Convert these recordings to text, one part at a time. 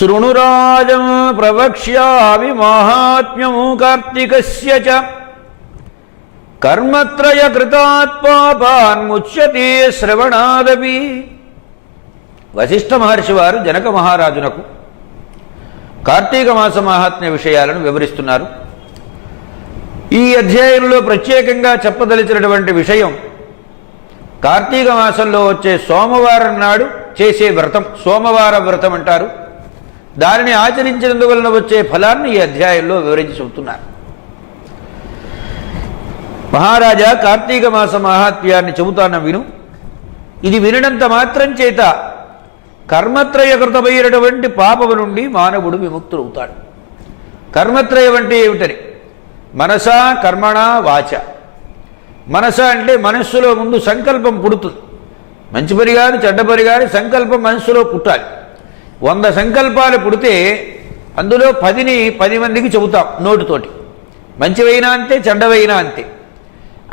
శృణురాజం ప్రవక్ష్యామి మాహాత్మ్యము కార్తీకస్య చ కర్మత్రయ కృతాత్ పాపాన్ ముచ్యతే శ్రవణాదపి. వశిష్ఠ మహర్షి వారు జనక మహారాజునకు కార్తీక మాస మహాత్మ్య విషయాలను వివరిస్తున్నారు. ఈ అధ్యాయంలో ప్రత్యేకంగా చెప్పదలిచినటువంటి విషయం కార్తీక మాసంలో వచ్చే సోమవారం నాడు చేసే వ్రతం, సోమవార వ్రతం అంటారు. దానిని ఆచరించినందువలన వచ్చే ఫలాన్ని ఈ అధ్యాయంలో వివరించి చెబుతున్నారు. మహారాజా, కార్తీక మాస మహాత్మ్యాన్ని చెబుతాన్న విను. ఇది వినడంత మాత్రం చేత కర్మత్రయకృతమైనటువంటి పాపము నుండి మానవుడు విముక్తుడవుతాడు. కర్మత్రయం అంటే ఏమిటని? మనస, కర్మణ, వాచ. మనస అంటే మనస్సులో ముందు సంకల్పం పుడుతుంది. మంచి పని కానీ చెడ్డ పని కానీ సంకల్పం మనస్సులో పుట్టాలి. 100 సంకల్పాలు పుడితే అందులో 10ని 10 మందికి చెబుతాం నోటితోటి. మంచివైనా అంతే, చెడ్డవైనా అంతే.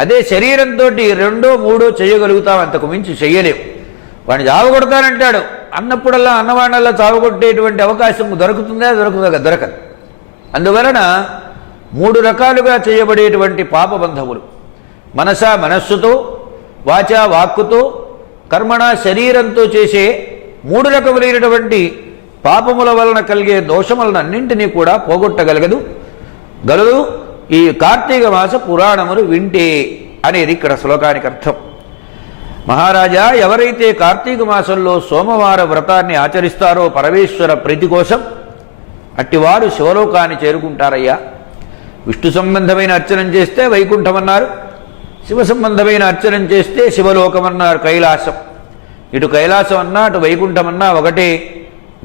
అదే శరీరంతో 2, 3 చేయగలుగుతాం, అంతకు మించి చెయ్యలేము. వాడిని చావగొడతానంటాడు, అన్నప్పుడల్లా అన్నవాళ్ళల్లా చావగొట్టేటువంటి అవకాశం దొరుకుతుందా? దొరకదు. అందువలన 3 రకాలుగా చేయబడేటువంటి పాపబంధములు: మనస మనస్సుతో, వాచ వాక్కుతో, కర్మణ శరీరంతో చేసే 3 రకములైనటువంటి పాపముల వలన కలిగే దోషములను అన్నింటినీ కూడా పోగొట్టగలగదు ఈ కార్తీక మాస పురాణములు వింటే అనేది ఇక్కడ శ్లోకానికి అర్థం. మహారాజా, ఎవరైతే కార్తీక మాసంలో సోమవార వ్రతాన్ని ఆచరిస్తారో పరమేశ్వర ప్రీతి కోసం, అట్టివారు శివలోకాన్ని చేరుకుంటారయ్యా. విష్ణు సంబంధమైన అర్చనం చేస్తే వైకుంఠం అన్నారు, శివ సంబంధమైన అర్చనం చేస్తే శివలోకం అన్నారు, కైలాసం. ఇటు కైలాసం అన్నా అటు వైకుంఠం అన్నా ఒకటే.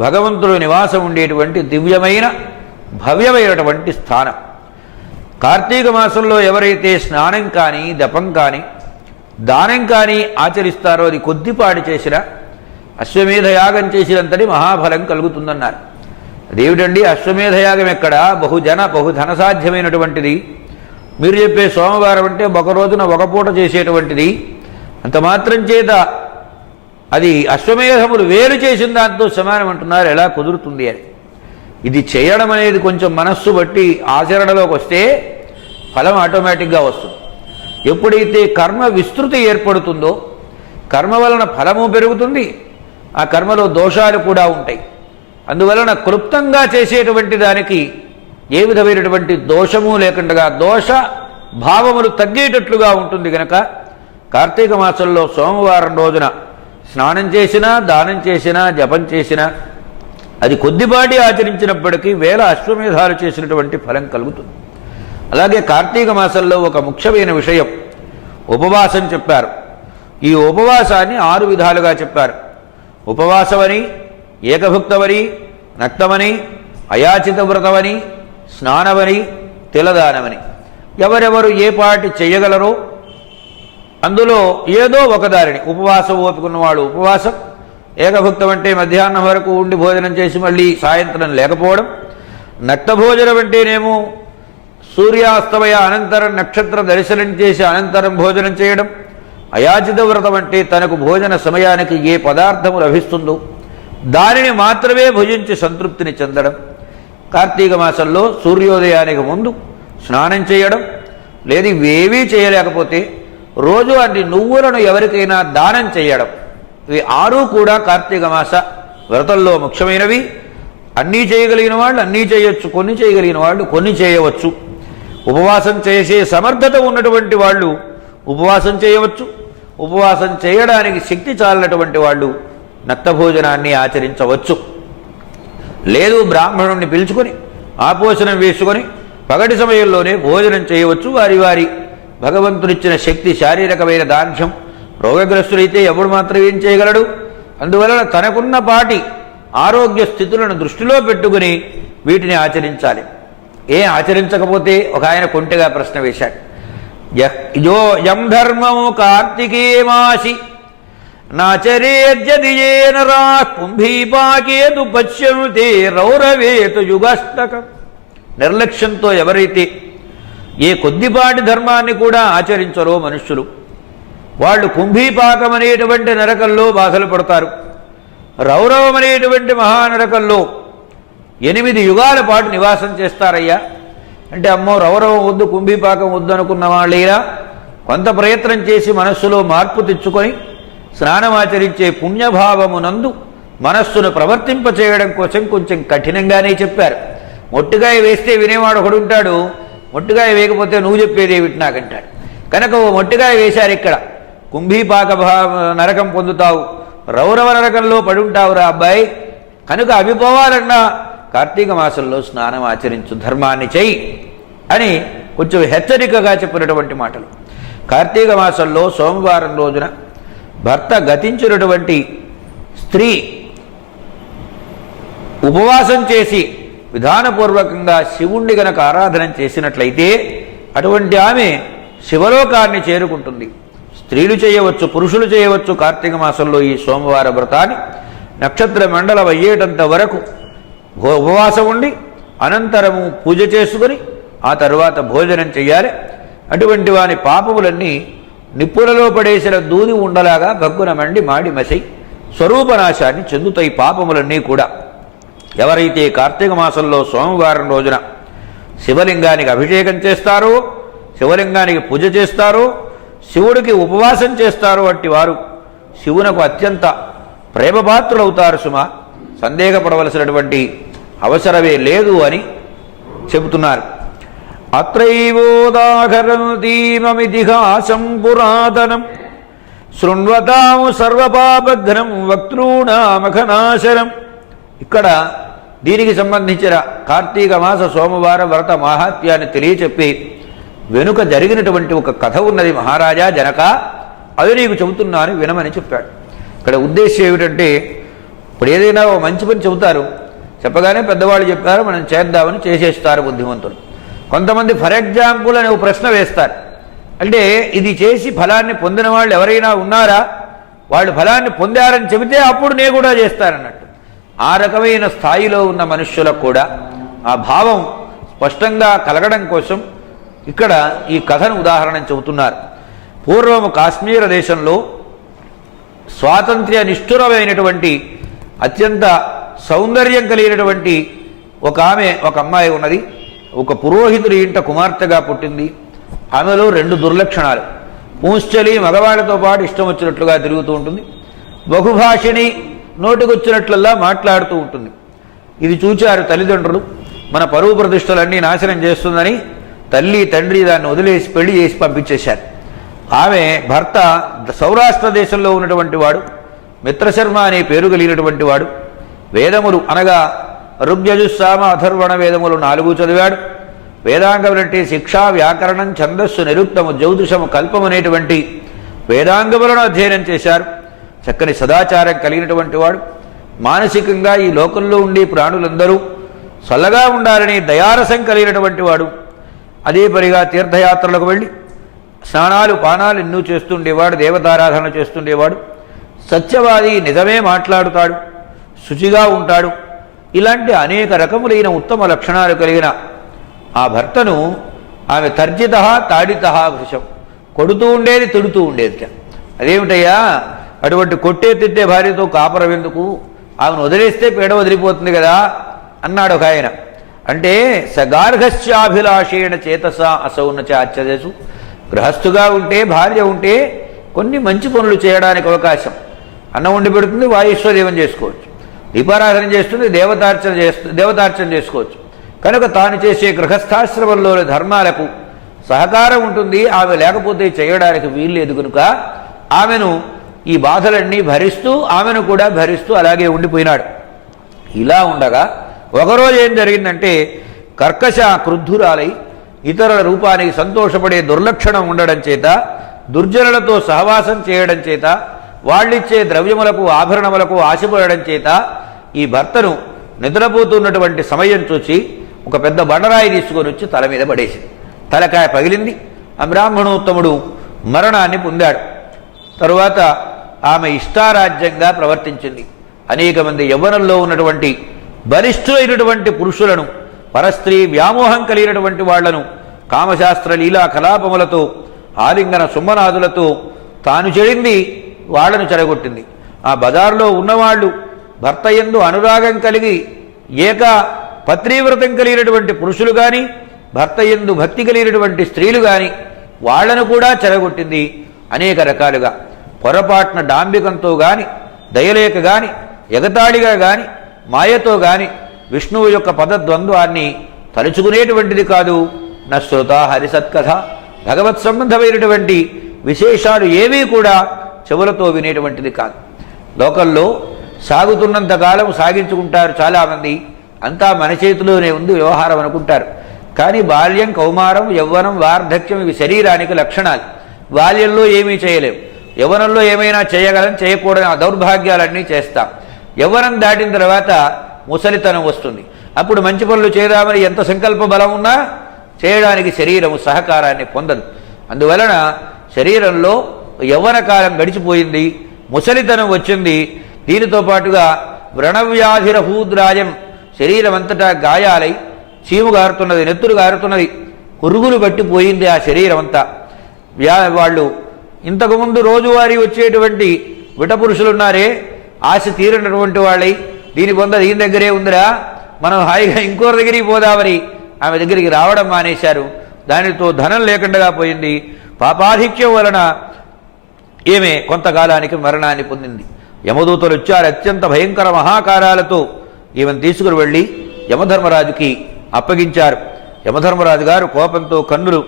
భగవంతుడు నివాసం ఉండేటువంటి దివ్యమైన భవ్యమైనటువంటి స్థానం. కార్తీక మాసంలో ఎవరైతే స్నానం కానీ, జపం కానీ, దానం కానీ ఆచరిస్తారో అది కొద్దిపాటి చేసినా అశ్వమేధ యాగం చేసినంతటి మహాఫలం కలుగుతుందన్నారు. అదేమిటండి అశ్వమేధ యాగం ఎక్కడ? బహుధన సాధ్యమైనటువంటిది. మీరు చెప్పే సోమవారం అంటే ఒక రోజున ఒక పూట చేసేటువంటిది. అంత మాత్రం చేత అది అశ్వమేధములు వేరు చేసిన దాంతో సమానం అంటున్నారు. ఎలా కుదురుతుంది అని? ఇది చేయడం అనేది కొంచెం మనస్సు బట్టి ఆచరణలోకి వస్తే ఫలం ఆటోమేటిక్గా వస్తుంది. ఎప్పుడైతే కర్మ విస్తృతి ఏర్పడుతుందో కర్మ వలన ఫలము పెరుగుతుంది, ఆ కర్మలో దోషాలు కూడా ఉంటాయి. అందువలన క్లుప్తంగా చేసేటువంటి దానికి ఏ విధమైనటువంటి దోషము లేకుండా దోష భావములు తగ్గేటట్లుగా ఉంటుంది కనుక కార్తీక మాసంలో సోమవారం రోజున స్నానం చేసినా, దానం చేసినా, జపం చేసినా అది కొద్దిపాటి ఆచరించినప్పటికీ 1000 అశ్వమేధాలు చేసినటువంటి ఫలం కలుగుతుంది. అలాగే కార్తీక మాసంలో ఒక ముఖ్యమైన విషయం ఉపవాసం చెప్పారు. ఈ ఉపవాసాన్ని 6 విధాలుగా చెప్పారు. ఉపవాసమని, ఏకభుక్తమని, నక్తమని, అయాచిత వ్రతమని, స్నానమని, తిలదానమని. ఎవరెవరు ఏ పాటి చేయగలరో అందులో ఏదో ఒకదారిని, ఉపవాసం ఓపుకున్నవాడు ఉపవాసం, ఏకభుక్తం అంటే మధ్యాహ్నం వరకు ఉండి భోజనం చేసి మళ్ళీ సాయంత్రం లేకపోవడం, నక్త భోజనం అంటేనేమో సూర్యాస్తమయ అనంతరం నక్షత్ర దర్శనం చేసి అనంతరం భోజనం చేయడం, అయాచిత వ్రతం అంటే తనకు భోజన సమయానికి ఏ పదార్థము లభిస్తుందో దానిని మాత్రమే భుజించి సంతృప్తిని చెందడం, కార్తీక మాసంలో సూర్యోదయానికి ముందు స్నానం చేయడం, లేదు ఇవేవీ చేయలేకపోతే రోజు అన్ని నువ్వులను ఎవరికైనా దానం చేయడం. ఇవి 6 కూడా కార్తీక మాస వ్రతంలో ముఖ్యమైనవి. అన్నీ చేయగలిగిన వాళ్ళు అన్నీ చేయొచ్చు, కొన్ని చేయగలిగిన వాళ్ళు కొన్ని చేయవచ్చు. ఉపవాసం చేసే సమర్థత ఉన్నటువంటి వాళ్ళు ఉపవాసం చేయవచ్చు. ఉపవాసం చేయడానికి శక్తి చాలినటువంటి వాళ్ళు నక్తభోజనాన్ని ఆచరించవచ్చు. లేదు బ్రాహ్మణుణ్ణి పిలుచుకొని ఆపోషణం వేసుకొని పగటి సమయంలోనే భోజనం చేయవచ్చు. వారి వారి భగవంతుడిచ్చిన శక్తి, శారీరకమైన దార్ఢ్యం. రోగగ్రస్తుడైతే ఎవడు మాత్రం ఏం చేయగలడు? అందువలన తనకున్న పాటి ఆరోగ్య స్థితులను దృష్టిలో పెట్టుకుని వీటిని ఆచరించాలి. ఆచరించకపోతే ఒక ఆయన కొంటెగా ప్రశ్న వేశాడు. యం ధర్మము కార్తికే మాసి నాచరేర్జదియేనరా కుంభీపాకేతు పశ్యంతే రౌరవేతు యుగష్టకం. నిర్లక్ష్యంతో ఎవరైతే ఏ కొద్దిపాటి ధర్మాన్ని కూడా ఆచరించరో మనుష్యులు, వాళ్ళు కుంభీపాకం అనేటువంటి నరకంలో బాధలు పడతారు. రౌరవం అనేటువంటి మహానరకంలో 8 యుగాల పాటు నివాసం చేస్తారయ్యా అంటే అమ్మో రౌరవం వద్దు కుంభీపాకం వద్దు అనుకున్న వాళ్ళైనా కొంత ప్రయత్నం చేసి మనస్సులో మార్పు తెచ్చుకొని స్నానమాచరించే పుణ్యభావమునందు మనస్సును ప్రవర్తింపచేయడం కోసం కొంచెం కఠినంగానే చెప్పారు. మొట్టుగాయ వేస్తే వినేవాడు ఒకడుంటాడు, మొట్టుగాయ వేయకపోతే నువ్వు చెప్పేది ఏమిటి నాకంటాడు. కనుక ఓ మొట్టుగాయ వేశారు. ఇక్కడ కుంభీపాక నరకం పొందుతావు, రౌరవ నరకంలో పడుంటావురా అబ్బాయి, కనుక అవి పోవాలన్నా కార్తీక మాసంలో స్నానం ఆచరించు, ధర్మాన్ని చెయ్యి అని కొంచెం హెచ్చరికగా చెప్పినటువంటి మాటలు. కార్తీక మాసంలో సోమవారం రోజున భర్త గతించినటువంటి స్త్రీ ఉపవాసం చేసి విధానపూర్వకంగా శివుణ్ణి గనక ఆరాధన చేసినట్లయితే అటువంటి ఆమె శివలోకాన్ని చేరుకుంటుంది. స్త్రీలు చేయవచ్చు, పురుషులు చేయవచ్చు. కార్తీక మాసంలో ఈ సోమవార వ్రతాన్ని నక్షత్ర మండలం అయ్యేటంత వరకు ఉపవాసం ఉండి అనంతరము పూజ చేసుకుని ఆ తరువాత భోజనం చెయ్యాలి. అటువంటి వాని పాపములన్నీ నిప్పులలో పడేసిన దూది ఉండలాగా భగ్గున మండి మాడి మసై స్వరూపనాశాన్ని చెందుతాయి పాపములన్నీ కూడా. ఎవరైతే కార్తీక మాసంలో సోమవారం రోజున శివలింగానికి అభిషేకం చేస్తారో, శివలింగానికి పూజ చేస్తారో, శివుడికి ఉపవాసం చేస్తారో అట్టి వారు శివునకు అత్యంత ప్రేమపాత్రులవుతారు సుమా, సందేహపడవలసినటువంటి అవసరమే లేదు అని చెబుతున్నారు. అత్రైవోదాహరణతీమమితిహాసం పురాతనం శృణ్వతాము సర్వపాపఘ్నం వక్తృణామఖనాశనం. ఇక్కడ దీనికి సంబంధించిన కార్తీక మాస సోమవార వ్రత మాహాత్యాన్ని తెలియచెప్పి వెనుక జరిగినటువంటి ఒక కథ ఉన్నది. మహారాజా జనక, అది నీకు చెబుతున్నాను వినమని చెప్పాడు. ఇక్కడ ఉద్దేశం ఏమిటంటే, ఇప్పుడు ఏదైనా ఓ మంచి పని చెబుతారు, చెప్పగానే పెద్దవాళ్ళు చెప్పారు మనం చేద్దామని చేసేస్తారు బుద్ధిమంతులు. కొంతమంది ఫర్ ఎగ్జాంపుల్ అని ఒక ప్రశ్న వేస్తారు. అంటే ఇది చేసి ఫలాన్ని పొందిన వాళ్ళు ఎవరైనా ఉన్నారా, వాళ్ళు ఫలాన్ని పొందారని చెబితే అప్పుడు నేను కూడా చేస్తానన్నట్టు. ఆ రకమైన స్థాయిలో ఉన్న మనుష్యులకు కూడా ఆ భావం స్పష్టంగా కలగడం కోసం ఇక్కడ ఈ కథను ఉదాహరణ చెబుతున్నారు. పూర్వము కాశ్మీర దేశంలో స్వాతంత్ర్య నిష్ఠురమైనటువంటి అత్యంత సౌందర్యం కలిగినటువంటి ఒక అమ్మాయి ఉన్నది. ఒక పురోహితుడి ఇంట కుమార్తెగా పుట్టింది. ఆమెలో 2 దుర్లక్షణాలు. పూంశ్చలి, మగవాళ్లతో పాటు ఇష్టం వచ్చినట్లుగా తిరుగుతూ ఉంటుంది. బహుభాషిణి, నోటికొచ్చినట్లల్లా మాట్లాడుతూ ఉంటుంది. ఇది చూచారు తల్లిదండ్రులు. మన పరువు ప్రతిష్టలన్నీ నాశనం చేస్తుందని తల్లి తండ్రి దాన్ని వదిలేసి పెళ్లి చేసి పంపించేశారు. ఆమె భర్త సౌరాష్ట్ర దేశంలో ఉన్నటువంటి వాడు, మిత్రశర్మ అనే పేరు కలిగినటువంటి వాడు. వేదములు అనగా ఋగ్యజుస్సామ అథర్వణ వేదములు 4 చదివాడు. వేదాంగములంటే శిక్ష, వ్యాకరణం, ఛందస్సు, నిరుక్తము, జ్యోతిషము, కల్పం అనేటువంటి వేదాంగములను అధ్యయనం చేశారు. చక్కని సదాచారం కలిగినటువంటి వాడు. మానసికంగా ఈ లోకంలో ఉండే ప్రాణులందరూ చల్లగా ఉండాలని దయారసం కలిగినటువంటి వాడు. అదే పరిగా తీర్థయాత్రలకు వెళ్ళి స్నానాలు పానాలు ఎన్నో చేస్తుండేవాడు. దేవతారాధన చేస్తుండేవాడు. సత్యవాది, నిజమే మాట్లాడుతాడు, శుచిగా ఉంటాడు. ఇలాంటి అనేక రకములైన ఉత్తమ లక్షణాలు కలిగిన ఆ భర్తను ఆమె తర్జిత తాడిత వృషం, కొడుతూ ఉండేది, తిడుతూ ఉండేది. అదేమిటయ్యా, అటువంటి కొట్టే తిట్టే భార్యతో కాపరం ఎందుకు, ఆమెను వదిలేస్తే పీడ వదిలిపోతుంది కదా అన్నాడు ఒక ఆయన. అంటే సగార్హస్యాభిలాషేణ చేతస అసౌన చాచ్యదేశు. గృహస్థుగా ఉంటే, భార్య ఉంటే కొన్ని మంచి పనులు చేయడానికి అవకాశం. అన్నం వండి పెడుతుంది, వాయుశ్వదేవం చేసుకోవచ్చు. దీపారాధన చేస్తుంది, దేవతార్చన చేసుకోవచ్చు. కనుక తాను చేసే గృహస్థాశ్రమంలోని ధర్మాలకు సహకారం ఉంటుంది. ఆమె లేకపోతే చేయడానికి వీల్లేదు. కనుక ఆమెను ఈ బాధలన్నీ భరిస్తూ, ఆమెను కూడా భరిస్తూ అలాగే ఉండిపోయినాడు. ఇలా ఉండగా ఒకరోజు ఏం జరిగిందంటే, కర్కశ క్రుద్ధురాలై ఇతరుల రూపానికి సంతోషపడే దుర్లక్షణం ఉండడం చేత, దుర్జనులతో సహవాసం చేయడం చేత, వాళ్ళిచ్చే ద్రవ్యములకు ఆభరణములకు ఆశపడడం చేత ఈ భర్తను నిద్రపోతున్నటువంటి సమయం చూసి ఒక పెద్ద బండరాయి తీసుకొని వచ్చి తల మీద పడేసింది. తలకాయ పగిలింది. ఆ బ్రాహ్మణోత్తముడు మరణాన్ని పొందాడు. తరువాత ఆమె ఇష్టారాజ్యంగా ప్రవర్తించింది. అనేక మంది యవ్వనంలో ఉన్నటువంటి బలిష్ఠులైనటువంటి పురుషులను, పరస్త్రీ వ్యామోహం కలిగినటువంటి వాళ్లను కామశాస్త్ర లీలా కలాపములతో, ఆలింగన సుమ్మనాదులతో తాను చెడింది, వాళ్లను చెడగొట్టింది. ఆ బజారులో ఉన్నవాళ్లు భర్త యందు అనురాగం కలిగి ఏక పత్నీవ్రతం కలిగినటువంటి పురుషులు కానీ, భర్త యందు భక్తి కలిగినటువంటి స్త్రీలు కానీ వాళ్లను కూడా చెరగొట్టింది అనేక రకాలుగా. పొరపాటున డాంబికంతో గాని, దయలేక గాని, ఎగతాళిగా గాని, మాయతో గాని విష్ణువు యొక్క పదద్వంద్వాన్ని తలుచుకునేటువంటిది కాదు. నశ్రుత హరిసత్కథ, భగవత్ సంబంధమైనటువంటి విశేషాలు ఏవీ కూడా చెవులతో వినేటువంటిది కాదు. లోకల్లో సాగుతున్నంతకాలం సాగించుకుంటారు చాలామంది. అంతా మన చేతిలోనే ఉంది వ్యవహారం అనుకుంటారు. కానీ బాల్యం, కౌమారం, యవ్వనం, వార్ధక్యం ఇవి శరీరానికి లక్షణాలు. బాల్యంలో ఏమీ చేయలేం, యవ్వనంలో ఏమైనా చేయగలం, చేయకూడని ఆ దౌర్భాగ్యాలన్నీ చేస్తాం. యవ్వనం దాటిన తర్వాత ముసలితనం వస్తుంది. అప్పుడు మంచి పనులు చేద్దామని ఎంత సంకల్ప బలం ఉన్నా చేయడానికి శరీరము సహకారాన్ని పొందదు. అందువలన శరీరంలో యవ్వన కాలం గడిచిపోయింది, ముసలితనం వచ్చింది. దీనితో పాటుగా వ్రణవ్యాధిరహూద్రాయం, శరీరం అంతటా గాయాలై చీము గారుతున్నది, నెత్తురు గారుతున్నది, పురుగులు పట్టిపోయింది ఆ శరీరం అంతా. వాళ్ళు ఇంతకుముందు రోజువారీ వచ్చేటువంటి విటపురుషులున్నారే, ఆశ తీరినటువంటి వాళ్ళై దీని పొంద దీని దగ్గరే ఉందిరా, మనం హాయిగా ఇంకోరి దగ్గరికి పోదామని ఆమె దగ్గరికి రావడం మానేశారు. దానితో ధనం లేకుండా పోయింది. పాపాధిక్యం వలన ఈమె కొంతకాలానికి మరణాన్ని పొందింది. యమదూతలు వచ్చారు అత్యంత భయంకర మహాకారాలతో ఈమెను తీసుకుని వెళ్ళి యమధర్మరాజుకి అప్పగించారు. యమధర్మరాజు గారు కోపంతో కన్నులు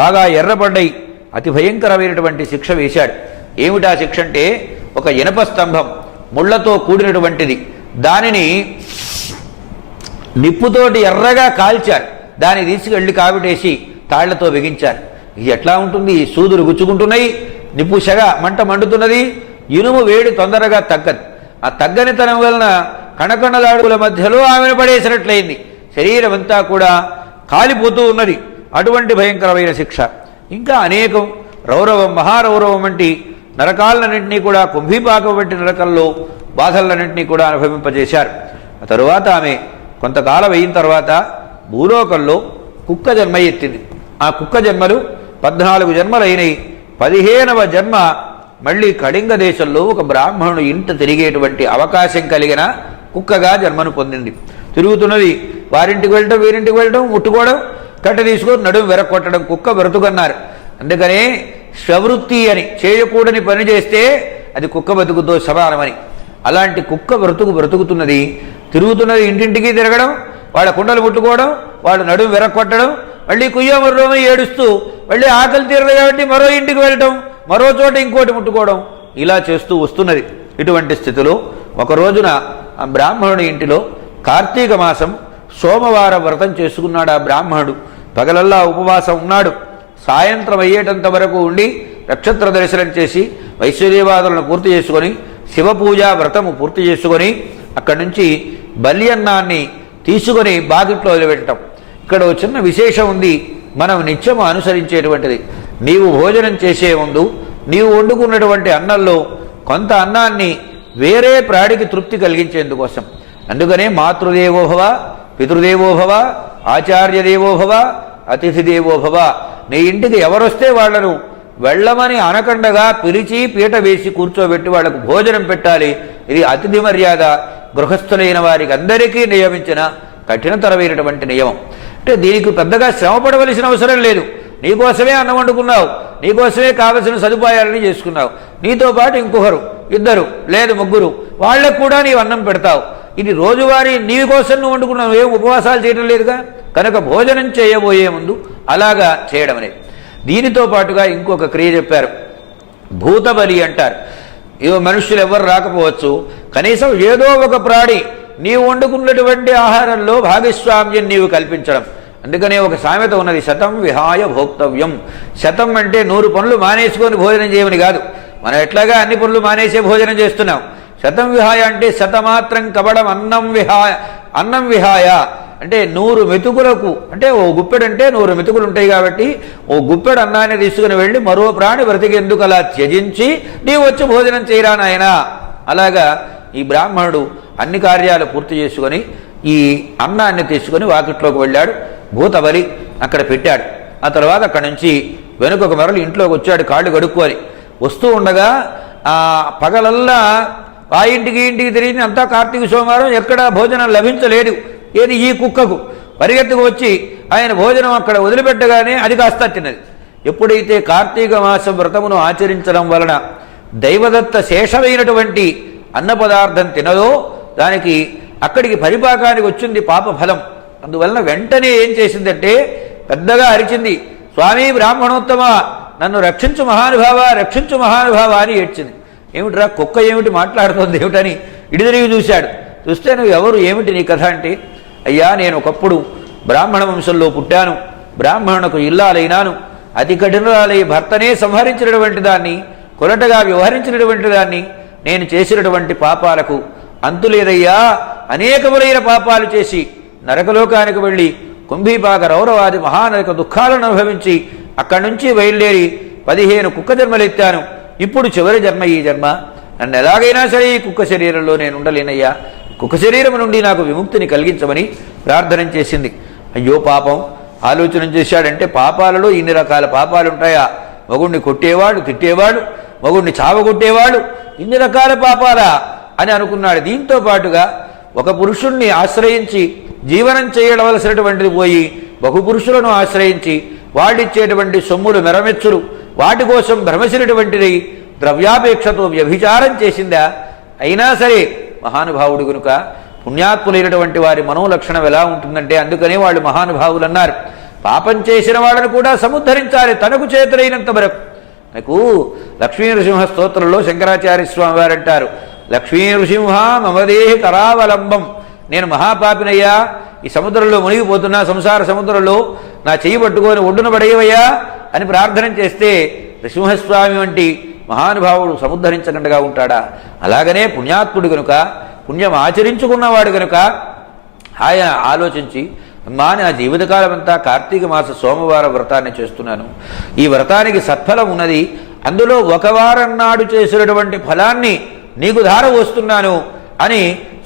బాగా ఎర్రబడ్డాయి. అతి భయంకరమైనటువంటి శిక్ష వేశాడు. ఏమిటా శిక్ష అంటే, ఒక ఇనప స్తంభం ముళ్లతో కూడినటువంటిది, దానిని నిప్పుతోటి ఎర్రగా కాల్చారు. దాన్ని తీసుకెళ్లి కావిటేసి తాళ్లతో బిగించారు. ఇది ఎట్లా ఉంటుంది? సూదులు గుచ్చుకుంటున్నాయి, నిప్పు సెగ మంట మండుతున్నది, ఇనుము వేడి తొందరగా తగ్గదు. ఆ తగ్గనితనం వలన కణకణలాడుల మధ్యలో ఆమెను పడేసినట్లయింది. శరీరం అంతా కూడా కాలిపోతూ ఉన్నది. అటువంటి భయంకరమైన శిక్ష. ఇంకా అనేకం, రౌరవం, మహారౌరవం వంటి నరకాలన్నింటినీ కూడా, కుంభీపాకం వంటి నరకంలో బాధలన్నింటినీ కూడా అనుభవింపజేశారు. ఆ తరువాత ఆమె కొంతకాలం అయిన తర్వాత భూలోకంలో కుక్క జన్మ ఎత్తింది. ఆ కుక్క జన్మలు 14 జన్మలైనవి. 15వ జన్మ మళ్ళీ కళింగ దేశంలో ఒక బ్రాహ్మణుడు ఇంట తిరిగేటువంటి అవకాశం కలిగిన కుక్కగా జన్మను పొందింది. తిరుగుతున్నది. వారింటికి వెళ్ళటం, వీరింటికి వెళ్ళటం, ముట్టుకోవడం, కట్ట తీసుకొని నడుము వెరక్కొట్టడం, కుక్క బ్రతుకన్నారు. అందుకనే స్వవృత్తి అని, చేయకూడని పని చేస్తే అది కుక్క బతుకుతో సమానమని. అలాంటి కుక్క బ్రతుకుతున్నది. తిరుగుతున్నది, ఇంటింటికి తిరగడం, వాళ్ళ కుండలు ముట్టుకోవడం, వాళ్ళు నడుము వెరక్కొట్టడం, మళ్ళీ కుయ్యమర్రోమని ఏడుస్తూ మళ్ళీ ఆకలి తీరదు కాబట్టి మరో ఇంటికి వెళ్ళటం, మరో చోట ఇంకోటి ముట్టుకోవడం, ఇలా చేస్తూ వస్తున్నది. ఇటువంటి స్థితిలో ఒక రోజున ఆ బ్రాహ్మణుడి ఇంటిలో కార్తీక మాసం సోమవార వ్రతం చేసుకున్నాడు. ఆ బ్రాహ్మణుడు పగలల్లా ఉపవాసం ఉన్నాడు. సాయంత్రం అయ్యేటంత వరకు ఉండి నక్షత్ర దర్శనం చేసి వైశ్వదేవాదులను పూర్తి చేసుకొని శివపూజా వ్రతము పూర్తి చేసుకొని అక్కడి నుంచి బల్యన్నాన్ని తీసుకొని బాగిట్లో వదిలిపెట్టడం. ఇక్కడ ఒక చిన్న విశేషం ఉంది, మనం నిత్యము అనుసరించేటువంటిది. నీవు భోజనం చేసే ముందు నీవు వండుకున్నటువంటి అన్నంలో కొంత అన్నాన్ని వేరే ప్రాడికి తృప్తి కలిగించేందుకోసం. అందుకనే మాతృదేవోభవ, పితృదేవోభవ, ఆచార్యదేవోభవ, అతిథిదేవోభవ. నీ ఇంటికి ఎవరొస్తే వాళ్లను వెళ్ళమని అనకండగా పిలిచి పీట వేసి కూర్చోబెట్టి వాళ్లకు భోజనం పెట్టాలి. ఇది అతిథి మర్యాద. గృహస్థులైన వారికి అందరికీ నియమించిన కఠినతరమైనటువంటి నియమం. అంటే దీనికి పెద్దగా శ్రమ పడవలసిన అవసరం లేదు. నీకోసమే అన్నం వండుకున్నావు, నీకోసమే కావలసిన సదుపాయాలని చేసుకున్నావు. నీతో పాటు ఇంకొకరు, ఇద్దరు లేదు ముగ్గురు, వాళ్ళకు కూడా నీవు అన్నం పెడతావు. ఇది రోజువారీ నీవి కోసం నువ్వు వండుకున్నావు, ఏం ఉపవాసాలు చేయడం లేదుగా. కనుక భోజనం చేయబోయే ముందు అలాగా చేయడం అనేది. దీనితో పాటుగా ఇంకొక క్రియ చెప్పారు, భూతబలి అంటారు. మనుష్యులు ఎవరు రాకపోవచ్చు, కనీసం ఏదో ఒక ప్రాణి నీవు వండుకున్నటువంటి ఆహారంలో భాగస్వామ్యం నీవు కల్పించడం. అందుకనే ఒక సామెత ఉన్నది, శతం విహాయ భోక్తవ్యం. శతం అంటే 100 పనులు మానేసుకొని భోజనం చేయమని కాదు. మనం ఎట్లాగా అన్ని పనులు మానేసే భోజనం చేస్తున్నాం. శతం విహాయ అంటే శతమాత్రం కబడం అన్నం విహాయ అంటే 100 మెతుకులకు, అంటే ఓ గుప్పెడు అంటే 100 మెతుకులు ఉంటాయి కాబట్టి ఓ గుప్పెడు అన్నాన్ని తీసుకుని వెళ్ళి మరో ప్రాణి బ్రతికేందుకు అలా త్యజించి నీవు వచ్చి భోజనం చేయరా నాయనా. అలాగా ఈ బ్రాహ్మణుడు అన్ని కార్యాలు పూర్తి చేసుకొని ఈ అన్నాన్ని తీసుకుని వాకిట్లోకి వెళ్ళాడు. భూతబలి అక్కడ పెట్టాడు. ఆ తర్వాత అక్కడి నుంచి వెనుకొక మరలు ఇంట్లోకి వచ్చాడు కాళ్ళు కడుక్కొని. వస్తూ ఉండగా పగలల్లా ఆ ఇంటికి తిరిగి అంతా కార్తీక సోమవారం ఎక్కడా భోజనం లభించలేదు. ఏది ఈ కుక్కకు పరిగెత్తుకు వచ్చి ఆయన భోజనం అక్కడ వదిలిపెట్టగానే అది కాస్త తిన్నది. ఎప్పుడైతే కార్తీక మాసం వ్రతమును ఆచరించడం వలన దైవదత్త శేషమైనటువంటి అన్న పదార్థం తినదో దానికి అక్కడికి పరిపాకానికి వచ్చింది పాపఫలం. అందువలన వెంటనే ఏం చేసిందంటే పెద్దగా అరిచింది, స్వామి బ్రాహ్మణోత్తమ నన్ను రక్షించు మహానుభావ, రక్షించు మహానుభావ అని ఏడ్చింది. ఏమిట్రా కుక్క ఏమిటి మాట్లాడుతోంది ఏమిటని ఇడిదిరిగి చూశాడు. చూస్తే నువ్వు ఎవరు, ఏమిటి నీ కథ అంటే, అయ్యా నేను ఒకప్పుడు బ్రాహ్మణ వంశంలో పుట్టాను, బ్రాహ్మణునకు ఇల్లాలైనాను, అతి కఠినరాలై భర్తనే సంహరించినటువంటి దాన్ని, కొరటగా వ్యవహరించినటువంటి దాన్ని, నేను చేసినటువంటి పాపాలకు అంతులేదయ్యా, అనేకములైన పాపాలు చేసి నరకలోకానికి వెళ్ళి కుంభీపాక రౌరవాది మహానరక దుఃఖాలను అనుభవించి అక్కడి నుంచి బయలుదేరి 15 కుక్క జన్మలెత్తాను. ఇప్పుడు చివరి జన్మ ఈ జన్మ. నన్ను ఎలాగైనా సరే ఈ కుక్క శరీరంలో నేను ఉండలేనయ్యా, కుక్క శరీరం నుండి నాకు విముక్తిని కలిగించమని ప్రార్థన చేసింది. అయ్యో పాపం, ఆలోచన చేశాడంటే పాపాలలో ఇన్ని రకాల పాపాలు ఉంటాయా? మగుణ్ణి కొట్టేవాడు, తిట్టేవాడు, మగుణ్ణి చావగొట్టేవాడు, ఇన్ని రకాల పాపాలా అని అనుకున్నాడు. దీంతో పాటుగా ఒక పురుషుణ్ణి ఆశ్రయించి జీవనం చేయవలసినటువంటిది పోయి బహుపురుషులను ఆశ్రయించి వాడిచ్చేటువంటి సొమ్ములు మెరమెచ్చులు వాటి కోసం భ్రమసినటువంటిది ద్రవ్యాపేక్షతో వ్యభిచారం చేసిందా? అయినా సరే మహానుభావుడు కనుక, పుణ్యాత్ములైనటువంటి వారి మనోలక్షణం ఎలా ఉంటుందంటే అందుకనే వాళ్ళు మహానుభావులు అన్నారు. పాపం చేసిన వాళ్ళను కూడా సముద్ధరించాలి తనకు చేతులైనంత వరకు. నాకు లక్ష్మీ నృసింహ స్తోత్రంలో శంకరాచార్య స్వామి వారు అంటారు, లక్ష్మీ నృసింహ మమదేహి కరావలంబం, నేను మహాపాపినయ్యా, ఈ సముద్రంలో మునిగిపోతున్నా, సంసార సముద్రంలో నా చెయ్యి పట్టుకొని ఒడ్డున పడేవయ్యా అని ప్రార్థన చేస్తే నృసింహస్వామి వంటి మహానుభావుడు సముద్ధరించకుండా ఉంటాడా? అలాగనే పుణ్యాత్ముడు కనుక, పుణ్యం ఆచరించుకున్నవాడు కనుక ఆయన ఆలోచించి, అమ్మా నా జీవితకాలం అంతా కార్తీక మాస సోమవార వ్రతాన్ని చేస్తున్నాను, ఈ వ్రతానికి సత్ఫలం ఉన్నది, అందులో ఒక వారం నాడు చేసినటువంటి ఫలాన్ని నీకు ధార వస్తున్నాను అని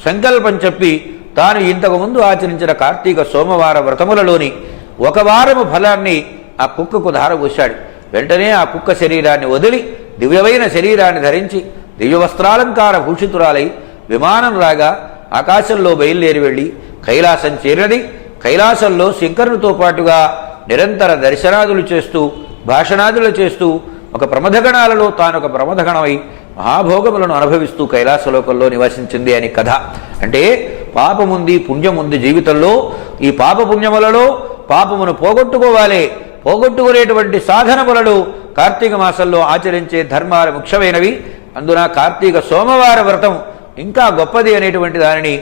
సంకల్పం చెప్పి తాను ఇంతకుముందు ఆచరించిన కార్తీక సోమవార వ్రతములలోని ఒక వారము ఫలాన్ని ఆ కుక్కకు ధార పోశాడు. వెంటనే ఆ కుక్క శరీరాన్ని వదిలి దివ్యమైన శరీరాన్ని ధరించి దివ్యవస్త్రాలంకార భూషితురాలై విమానంలాగా ఆకాశంలో బయలుదేరి వెళ్ళి కైలాసం చేరినది. కైలాసంలో శంకరునితో పాటుగా నిరంతర దర్శనాదులు చేస్తూ భాషణాదులు చేస్తూ ఒక ప్రమథగణాలలో తాను ఒక ప్రమథగణమై మహాభోగములను అనుభవిస్తూ కైలాసలోకంలో నివసించింది అని కథ. అంటే పాపముంది పుణ్యముంది జీవితంలో. ఈ పాప పుణ్యములలో పాపమును పోగొట్టుకోవాలి. పోగొట్టుకునేటువంటి సాధనములను కార్తీక మాసంలో ఆచరించే ధర్మాలు ముఖ్యమైనవి. అందున కార్తీక సోమవార వ్రతం ఇంకా గొప్పది అనేటువంటి దానిని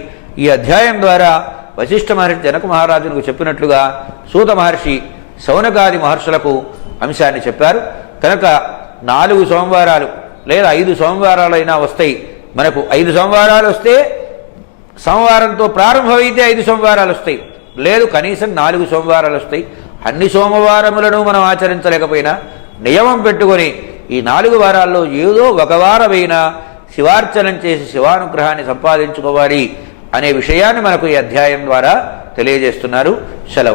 ఈ అధ్యాయం ద్వారా వశిష్ఠ మహర్షి జనక మహారాజునకు చెప్పినట్లుగా సూత మహర్షి శౌనకాది మహర్షులకు అంశాన్ని చెప్పారు. కనుక 4 సోమవారాలు లేదా 5 సోమవారాలైనా వస్తాయి. మనకు 5 సోమవారాలు వస్తే సోమవారంతో ప్రారంభమైతే 5 సోమవారాలు వస్తాయి, లేదు కనీసం 4 సోమవారాలు వస్తాయి. అన్ని సోమవారములను మనం ఆచరించలేకపోయినా నియమం పెట్టుకొని ఈ 4 వారాల్లో ఏదో ఒక వారమైనా శివార్చనం చేసి శివానుగ్రహాన్ని సంపాదించుకోవాలి అనే విషయాన్ని మనకు ఈ అధ్యాయం ద్వారా తెలియజేస్తున్నారు. సెలవు.